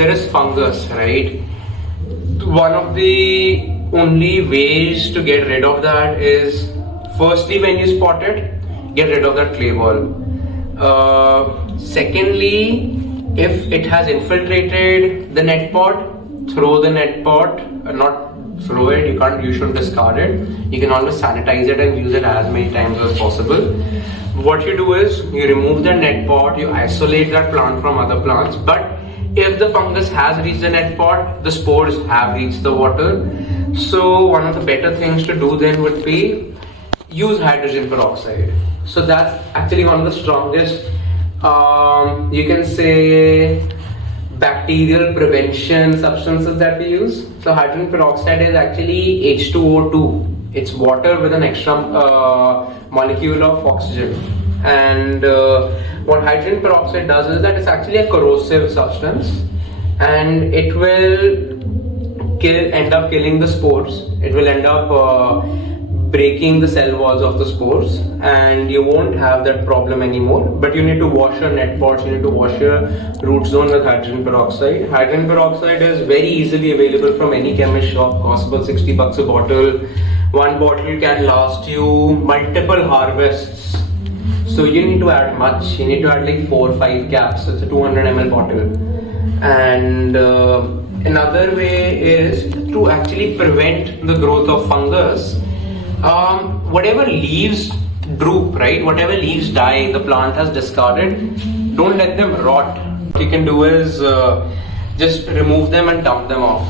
There is fungus, right? One of the only ways to get rid of that is, firstly, when you spot it, get rid of that clay ball. Secondly, if it has infiltrated the net pot, throw the net pot, not throw it, you shouldn't discard it. You can always sanitize it and use it as many times as possible. What you do is, you remove the net pot, you isolate that plant from other plants, but if the fungus has reached the net pot, the spores have reached the water. So one of the better things to do then would be use hydrogen peroxide. So that's actually one of the strongest, you can say, bacterial prevention substances that we use. So hydrogen peroxide is actually H2O2. It's water with an extra molecule of oxygen. And what hydrogen peroxide does is that it's actually a corrosive substance, and it will end up killing the spores. It will end up breaking the cell walls of the spores, and you won't have that problem anymore. But you need to wash your net pots, you need to wash your root zone with hydrogen peroxide. Hydrogen peroxide is very easily available from any chemist shop, costs about 60 bucks a bottle. One bottle can last you multiple harvests. So you need to add much, you need to add like 4 or 5 caps. It's a 200 ml bottle. And another way is to actually prevent the growth of fungus. Whatever leaves droop, right? Whatever leaves die, the plant has discarded, don't let them rot. What you can do is just remove them and dump them off.